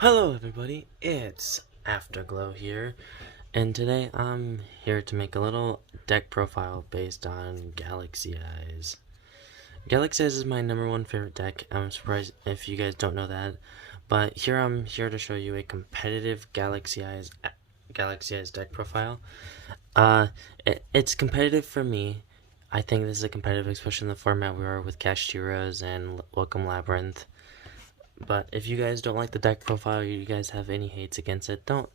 Hello everybody, it's Afterglow here, and today I'm here to make a little deck profile based on Galaxy Eyes. Galaxy Eyes is my #1 favorite deck. I'm surprised if you guys don't know that, but I'm here to show you a competitive Galaxy Eyes deck profile. It's competitive for me. I think this is a competitive, especially in the format we are with Kashtira's and Welcome Labyrinth. But if you guys don't like the deck profile, you guys have any hates against it, don't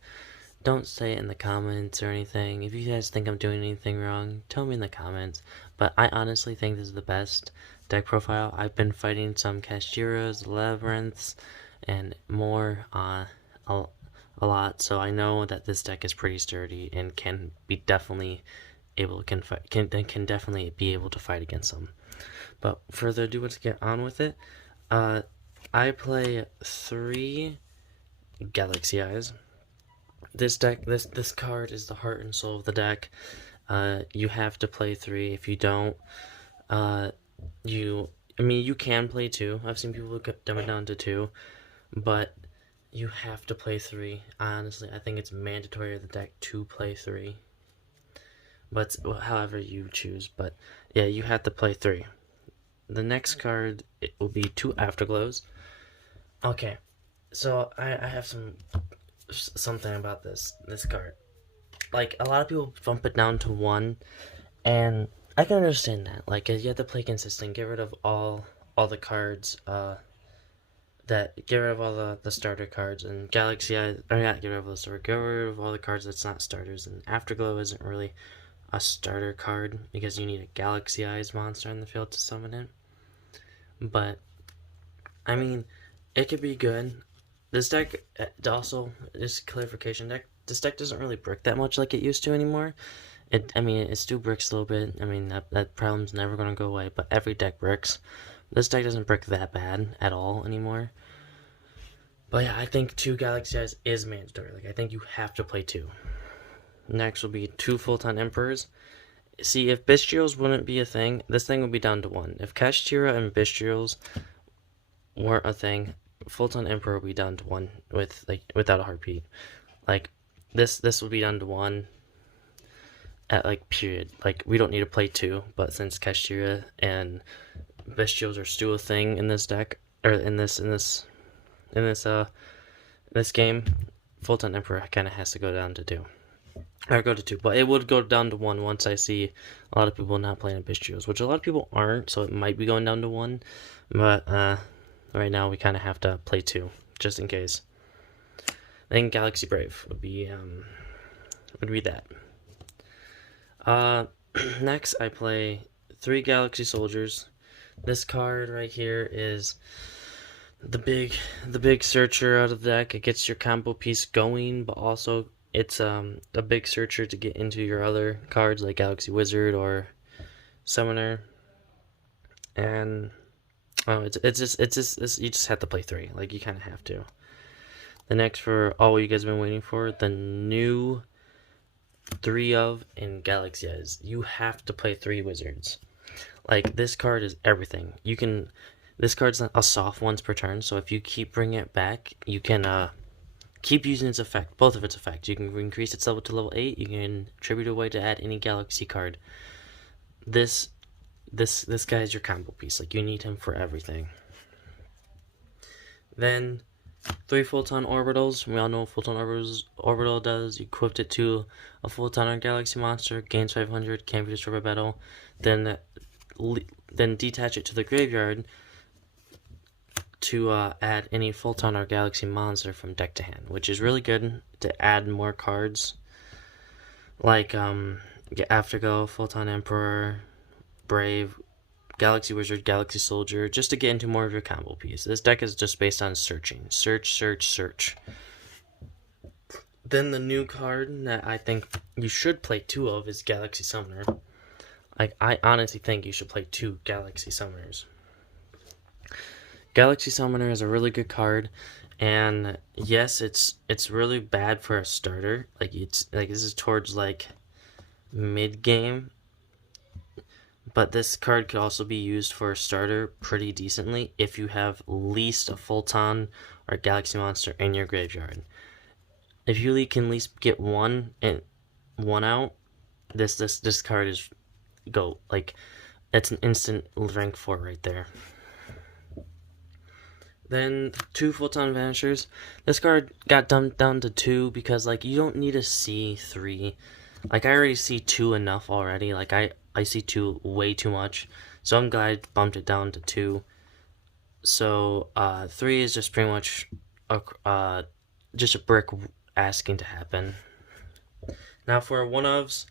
say it in the comments or anything. If you guys think I'm doing anything wrong, tell me in the comments. But I honestly think this is the best deck profile. I've been fighting some Kashtira's, Labyrinths, and more a lot, so I know that this deck is pretty sturdy and can definitely be able to fight against them. But further ado, let's get on with it. I play 3 Galaxy Eyes. This card is the heart and soul of the deck. You have to play 3. If you don't, you can play 2. I've seen people dumb it down to 2, but you have to play 3. Honestly, I think it's mandatory of the deck to play 3. But however you choose, but yeah, you have to play 3. The next card, it will be 2 Afterglows. Okay, so I have something about this card. Like, a lot of people bump it down to 1, and I can understand that. Like, you have to play consistent, get rid of all the cards, get rid of all the starter cards, and Galaxy Eye, or not get rid of the starter, get rid of all the cards that's not starters, and Afterglow isn't really a starter card, because you need a Galaxy Eyes monster in the field to summon it. But, I mean, it could be good. This deck, also, just clarification deck, this deck doesn't really brick that much like it used to anymore. It still bricks a little bit. I mean, that problem's never going to go away, but every deck bricks. This deck doesn't brick that bad at all anymore. But yeah, I think 2 Galaxy Eyes is mandatory. Like, I think you have to play 2. Next will be 2 Photon Emperors. See, if Bestials wouldn't be a thing, this thing would be down to 1. If Kashtira and Bestials weren't a thing, Photon Emperor would be down to 1 without a heartbeat. Like, this would be down to 1 at period. Like, we don't need to play 2, but since Kashtira and Bestials are still a thing in this deck, or in this game, Photon Emperor kind of has to go down to 2. Or go to 2, but it would go down to 1 once I see a lot of people not playing Bestials, which a lot of people aren't, so it might be going down to 1. But right now we kind of have to play 2, just in case. Then Galaxy Brave would be that. Next I play 3 Galaxy Soldiers. This card right here is the big searcher out of the deck. It gets your combo piece going, but also it's a big searcher to get into your other cards like Galaxy Wizard or Summoner. And it's just you just have to play 3. Like, you kind of have to. The next, for all you guys have been waiting for, the new 3 of in Galaxy Eyes. You have to play 3 Wizards. Like, this card is everything. This card's a soft once per turn, so if you keep bringing it back, you can keep using its effect, both of its effects. You can increase its level to level 8. You can tribute away to add any Galaxy card. This guy is your combo piece. Like, you need him for everything. Then 3 Photon Orbitals. We all know what Photon Orbital does. You equip it to a Photon or Galaxy monster, gains 500, can't be destroyed by battle. Then detach it to the graveyard to add any Photon or Galaxy monster from deck to hand, which is really good to add more cards. Like Afterglow, Photon Emperor, Brave, Galaxy Wizard, Galaxy Soldier, just to get into more of your combo piece. This deck is just based on searching. Search. Then the new card that I think you should play 2 of is Galaxy Summoner. Like, I honestly think you should play 2 Galaxy Summoners. Galaxy Summoner is a really good card, and yes, it's really bad for a starter. Like, this is towards mid game, but this card could also be used for a starter pretty decently if you have at least a Photon or Galaxy Monster in your graveyard. If you can at least get one out, this card is GOAT. Like, it's an instant rank 4 right there. Then 2 Photon Vanishers. This card got dumped down to 2 because, like, you don't need to see 3. Like, I already see 2 enough already. Like, I see 2 way too much. So I'm glad I bumped it down to 2. So 3 is just pretty much just a brick asking to happen. Now for one-ofs,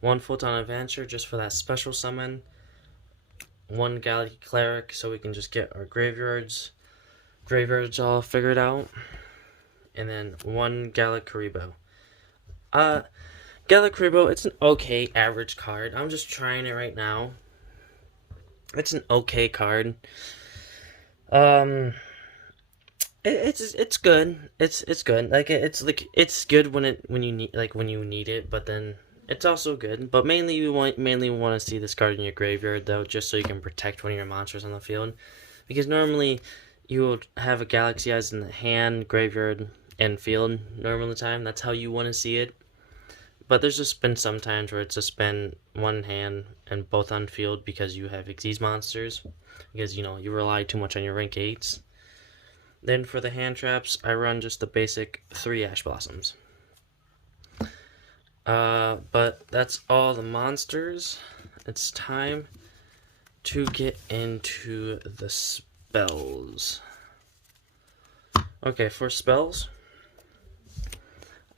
1 Photon Adventure just for that special summon. 1 Galaxy Cleric so we can just get our graveyards all figured out. And then 1 Galakaribo. Galakaribo, it's an okay average card. I'm just trying it right now. It's an okay card. It's good. It's good. Like it's good when you need it, but then it's also good. But mainly you want to see this card in your graveyard though, just so you can protect one of your monsters on the field. Because normally you will have a Galaxy Eyes in the hand, graveyard, and field normal time. That's how you want to see it. But there's just been some times where it's just been one hand and both on field because you have Xyz monsters. Because, you rely too much on your rank 8s. Then for the hand traps, I run just the basic 3 Ash Blossoms. But that's all the monsters. It's time to get into the spells. Okay, for spells,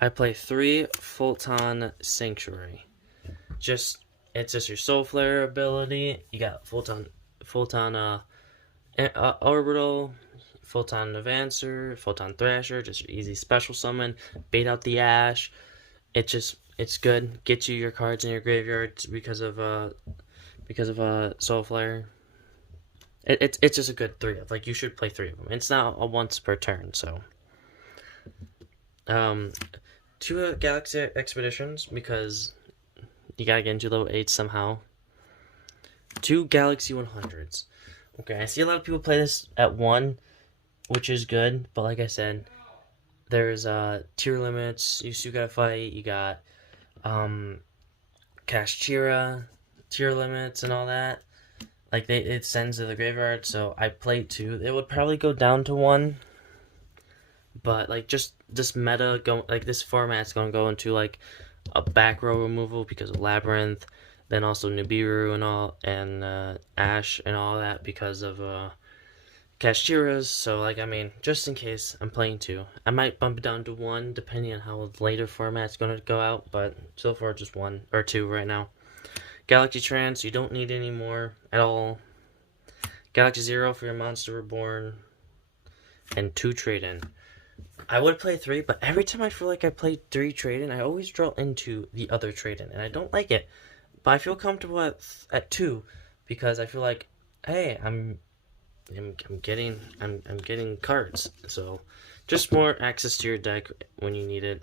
I play 3 Photon Sanctuary. It's just your Soul Flare ability. You got Photon Orbital, Photon Advancer, Photon Thrasher, just your easy special summon. Bait out the Ash. It's good. Get you your cards in your graveyard because of Soul Flare. It's just a good 3. Like, you should play 3 of them. It's not a once per turn, so. 2 Galaxy Expeditions because you gotta get into level 8 somehow. 2 Galaxy 100s. Okay, I see a lot of people play this at 1, which is good, but like I said, there's tier limits. You still gotta fight. You got Kashchira, tier limits, and all that. Like, it sends to the graveyard, so I played 2. It would probably go down to 1, but like just this meta this format's gonna go into like a back row removal because of Labyrinth, then also Nibiru and all, and Ash and all that because of Kashchiras. So like, I mean, just in case I'm playing 2, I might bump it down to 1 depending on how later format's gonna go out, but so far just 1 or 2 right now. Galaxy Trance, you don't need any more at all. Galaxy Zero for your Monster Reborn, and 2 Trade-In. I would play 3, but every time I feel like I play 3 Trade-In, I always draw into the other Trade-In, and I don't like it. But I feel comfortable at 2 because I feel like, hey, I'm getting cards, so just more access to your deck when you need it.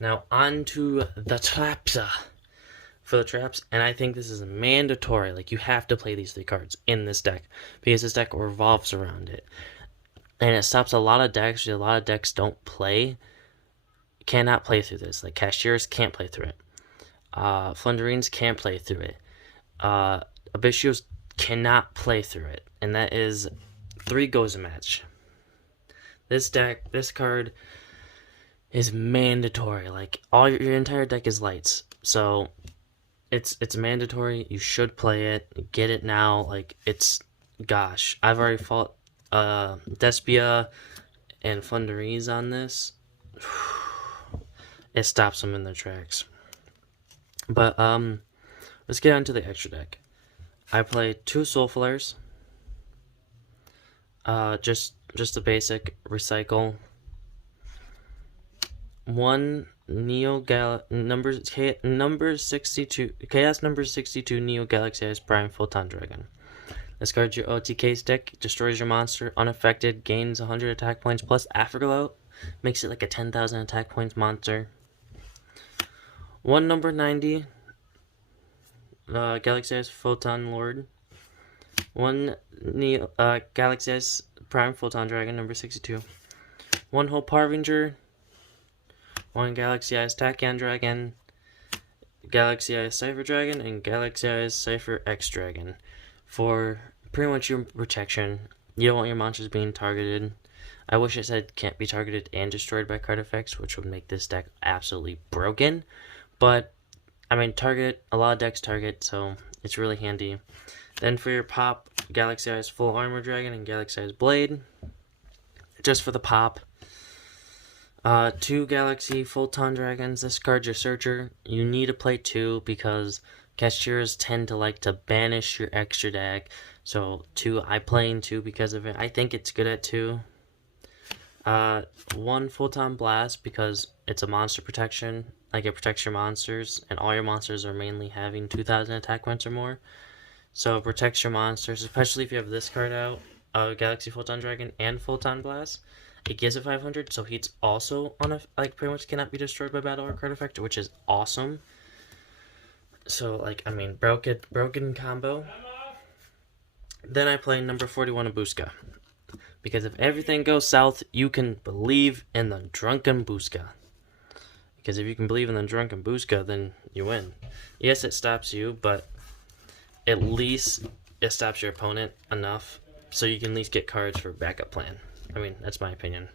Now on to the traps. For the traps, and I think this is mandatory. Like, you have to play these 3 cards in this deck because this deck revolves around it, and it stops a lot of decks. A lot of decks cannot play through this. Like, Cashiers can't play through it. Flunderines can't play through it. Abishios cannot play through it, and that is 3 goes a match. This card is mandatory. Like, all your entire deck is lights, so it's mandatory. You should play it. Get it now. Like, gosh, I've already fought Despia and Flunderines on this. It stops them in their tracks. But let's get on to the extra deck. I play 2 Soul Flares. Just the basic recycle. 1 number 62 Chaos number 62 Neo Galaxy Eyes Prime Photon Dragon. Discard your OTK stick, destroys your monster unaffected, gains 100 attack points plus Afterglow, makes it like a 10,000 attack points monster. 1 number 90 Galaxy Eyes Photon Lord. 1 Galaxy Eyes Prime Photon Dragon, number 62. 1 Hope Harbinger, 1 Galaxy Eyes Tachyon Dragon, Galaxy Eyes Cypher Dragon, and Galaxy Eyes Cypher X Dragon. For pretty much your protection, you don't want your monsters being targeted. I wish it said can't be targeted and destroyed by card effects, which would make this deck absolutely broken. But, I mean, a lot of decks target, so it's really handy. Then for your pop, Galaxy Eyes Full Armor Dragon and Galaxy Eyes Blade. Just for the pop. 2 Galaxy Photon Dragons. This card's your searcher. You need to play 2 because Cashiers tend to like to banish your extra deck. So 2, I play in 2 because of it. I think it's good at 2. 1 Photon Blast because it's a monster protection. Like it protects your monsters, and all your monsters are mainly having 2,000 attack points or more. So it protects your monsters, especially if you have this card out, Galaxy Photon Dragon and Photon Blast. It gives it 500, so he's also on a, like, pretty much cannot be destroyed by battle or card effect, which is awesome. So, like, I mean, broken combo. Then I play number 41 Abuska. Because if everything goes south, you can believe in the Drunken Buska. Because if you can believe in the Drunken Buska, then you win. Yes, it stops you, but at least it stops your opponent enough so you can at least get cards for backup plan. I mean, that's my opinion.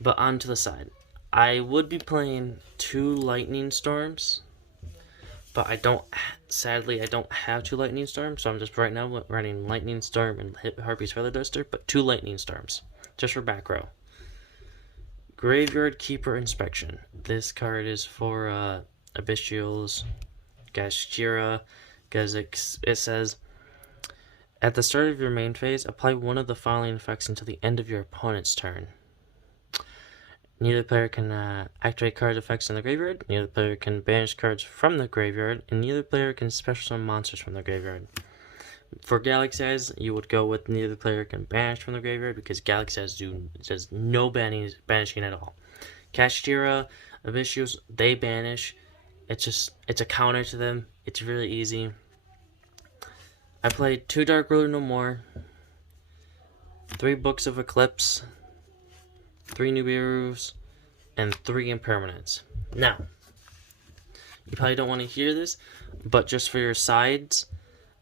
But on to the side. I would be playing 2 Lightning Storms, but sadly, I don't have 2 Lightning Storms, so I'm just right now running Lightning Storm and Harpy's Feather Duster, but 2 Lightning Storms, just for back row. Graveyard Keeper Inspection. This card is for Abyssials, Gashira, because it says, at the start of your main phase, apply one of the following effects until the end of your opponent's turn. Neither player can activate card effects in the graveyard, neither player can banish cards from the graveyard, and neither player can special summon monsters from the graveyard. For Galaxy Eyes, you would go with neither player can banish from the graveyard because Galaxy Eyes does no banishing at all. Kashtira, Abyssials, they banish. It's a counter to them. It's really easy. I played 2 Dark Ruler No More, 3 Books of Eclipse, 3 Nibiru's, and 3 Impermanents. Now, you probably don't want to hear this, but just for your sides,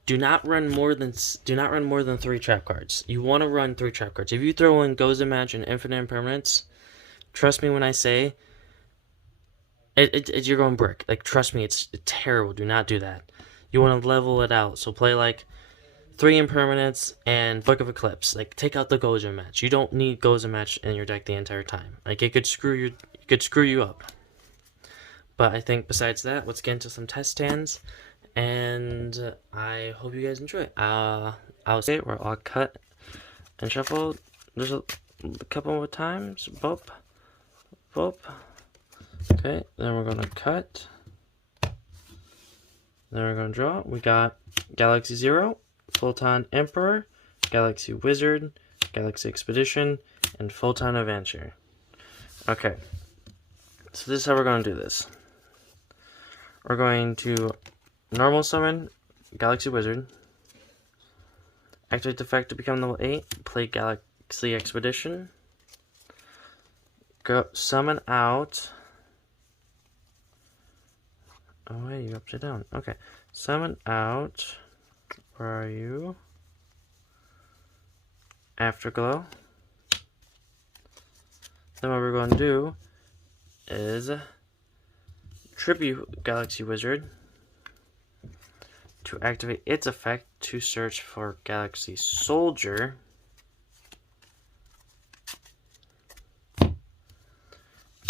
do not run more than 3 trap cards. You want to run 3 trap cards. If you throw in Goes Match and Infinite Impermanents, trust me when I say you're going brick. Like, trust me, it's terrible. Do not do that. You want to level it out. So play like 3 Impermanents and Book of Eclipse. Like, take out the Gozen Match. You don't need Gozen Match in your deck the entire time. Like, it could screw you up. But I think besides that, let's get into some test hands. And I hope you guys enjoy. I'll say it where I'll cut and shuffle. There's a couple more times. Boop. Boop. Okay, then we're gonna cut. Then we're going to draw. We got Galaxy Zero, Photon Emperor, Galaxy Wizard, Galaxy Expedition, and Photon Adventure. Okay. So this is how we're going to do this. We're going to normal summon Galaxy Wizard. Activate the effect to become level 8. Play Galaxy Expedition. Go summon out... Oh wait, you're upside down. Okay. Summon out. Where are you? Afterglow. Then what we're going to do is tribute Galaxy Wizard to activate its effect to search for Galaxy Soldier.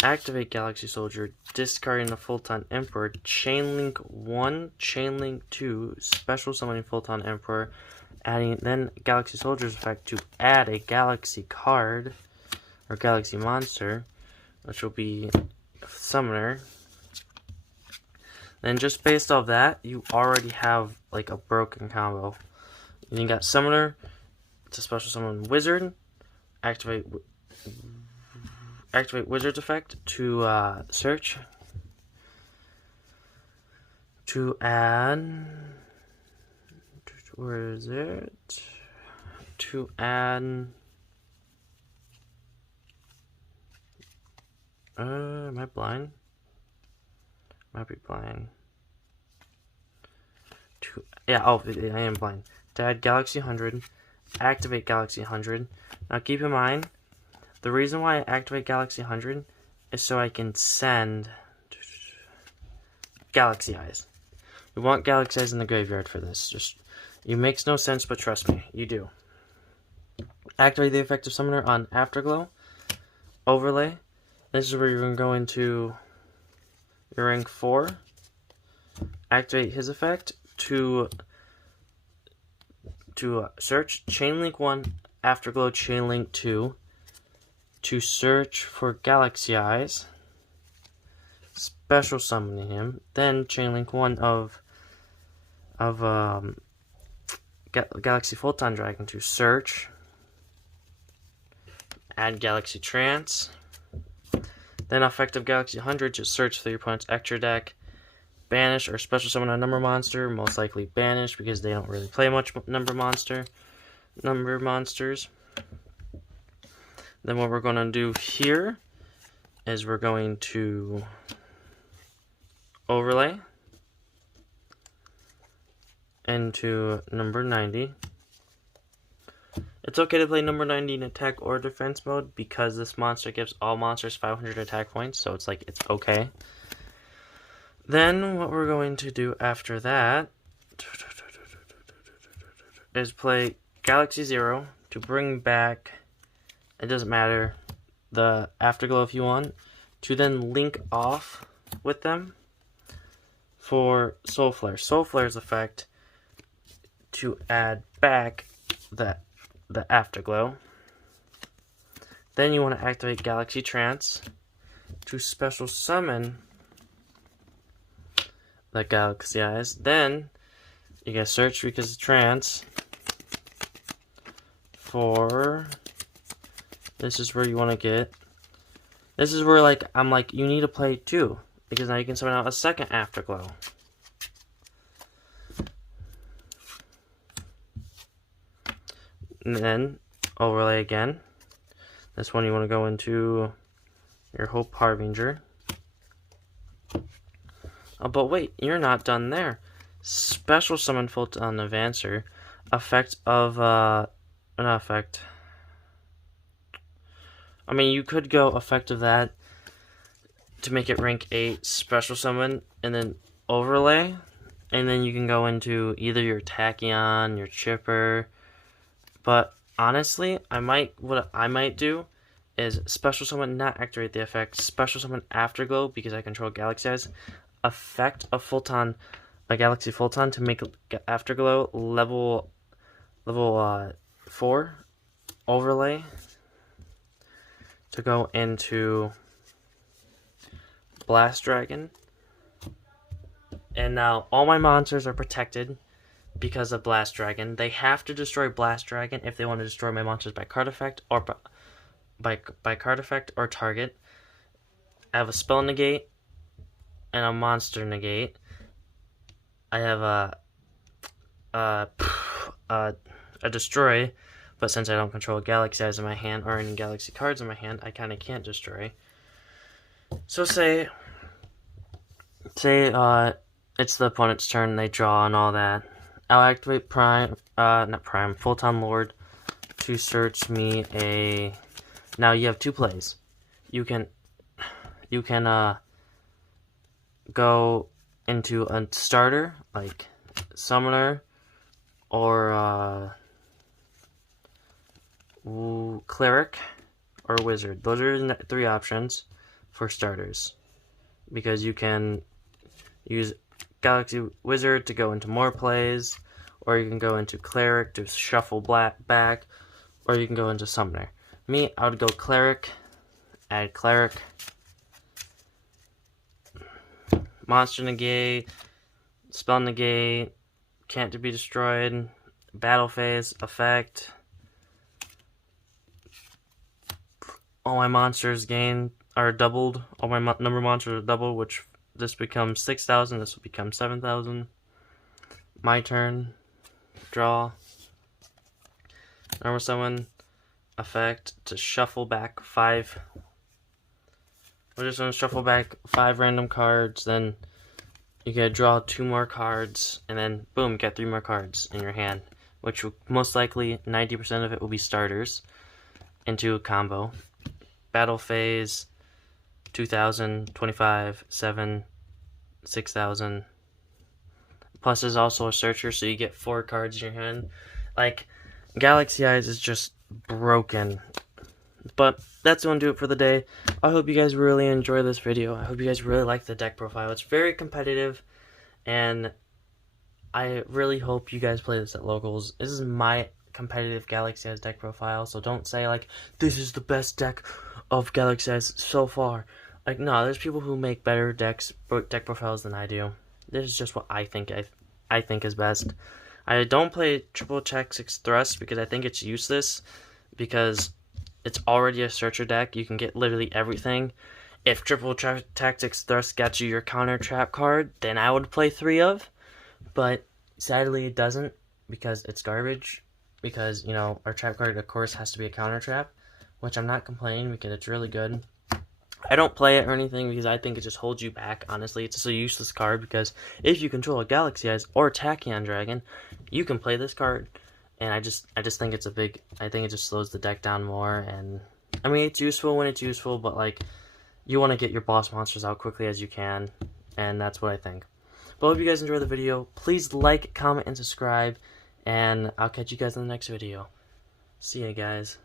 Activate Galaxy Soldier, discarding the Photon Emperor, Chainlink 1, Chainlink 2, special summoning Photon Emperor, adding then Galaxy Soldier's effect to add a Galaxy card, or Galaxy monster, which will be Summoner. Then just based off that, you already have like a broken combo. And you got Summoner, it's a special summon Wizard, activate Wizard's effect to search, to add, where is it, to add Am I blind? Might be blind. Yeah, oh, I am blind. To add Galaxy 100, activate Galaxy 100. Now keep in mind, the reason why I activate Galaxy 100 is so I can send Galaxy Eyes. We want Galaxy Eyes in the graveyard for this. It makes no sense, but trust me, you do. Activate the effective summoner on Afterglow. Overlay. This is where you're going to go into your rank 4. Activate his effect to search Chainlink 1, Afterglow Chainlink 2 to search for Galaxy Eyes, special summoning him, then Chainlink 1 of Galaxy Photon Dragon to search, add Galaxy Trance, then effective Galaxy 100 to search through your opponent's extra deck, banish or special summon a number monster, most likely banish because they don't really play much number monsters. Then what we're going to do here is we're going to overlay into number 90. It's okay to play number 90 in attack or defense mode because this monster gives all monsters 500 attack points, so it's okay. Then what we're going to do after that is play Galaxy 0 to bring back, it doesn't matter, the Afterglow if you want, to then link off with them for Soul Flare. Soul Flare's effect to add back the Afterglow. Then you want to activate Galaxy Trance to special summon the Galaxy Eyes. Then you gotta search because of Trance for, this is where you want to get, this is where you need to play 2 because now you can summon out a second Afterglow. And then overlay again. This one you want to go into your Hope Harbinger. Oh, but wait, you're not done there. Special summon Photon Advancer. Effect of, not effect. I mean, you could go effect of that to make it rank 8, special summon, and then overlay. And then you can go into either your Tachyon, your Chipper. But honestly, what I might do is special summon, not activate the effect, special summon Afterglow because I control Galaxy Eyes. Effect of Photon, a Galaxy Photon to make Afterglow level 4. Overlay to go into Blast Dragon. And now all my monsters are protected because of Blast Dragon. They have to destroy Blast Dragon if they want to destroy my monsters by card effect or by card effect or target. I have a spell negate and a monster negate. I have a destroy, but since I don't control Galaxy Eyes in my hand or any Galaxy cards in my hand, I kind of can't destroy. So say it's the opponent's turn, they draw and all that. I'll activate Photon Lord to search me a. Now you have 2 plays. You can go into a starter like Summoner or Cleric or Wizard. Those are the 3 options for starters because you can use Galaxy Wizard to go into more plays, or you can go into Cleric to shuffle back, or you can go into Summoner. Me, I would go Cleric, add Cleric, Monster Negate, Spell Negate, Can't be Destroyed, Battle Phase, Effect. All my monsters are doubled, all my number monsters are doubled, which this becomes 6,000, this will become 7,000. My turn. Draw. Normal summon. Effect to shuffle back 5. we're just gonna shuffle back 5 random cards, then you gotta draw 2 more cards, and then boom, get 3 more cards in your hand, which will most likely 90% of it will be starters into a combo. Battle phase, 2,000, 25, 7, 6,000. Plus, there's also a searcher, so you get 4 cards in your hand. Like, Galaxy Eyes is just broken. But that's going to do it for the day. I hope you guys really enjoy this video. I hope you guys really like the deck profile. It's very competitive, and I really hope you guys play this at locals. This is my competitive Galaxy Eyes deck profile, so don't say, like, this is the best deck of Galaxy Eyes so far. Like, no, there's people who make better deck profiles than I do. This is just what I think is best. I don't play triple check 6 thrust because I think it's useless, because it's already a searcher deck. You can get literally everything. If triple tactics thrust got you your counter trap card, then I would play 3 of. But sadly it doesn't, because it's garbage. Because, you know, our trap card of course has to be a counter trap, which I'm not complaining because it's really good. I don't play it or anything because I think it just holds you back, honestly. It's just a useless card, because if you control a Galaxy Eyes or Tachyon Dragon, you can play this card. And I just think it's I think it just slows the deck down more. And I mean, it's useful when it's useful, but like, you want to get your boss monsters out quickly as you can, and that's what I think. But I hope you guys enjoyed the video. Please like, comment, and subscribe, and I'll catch you guys in the next video. See ya, guys.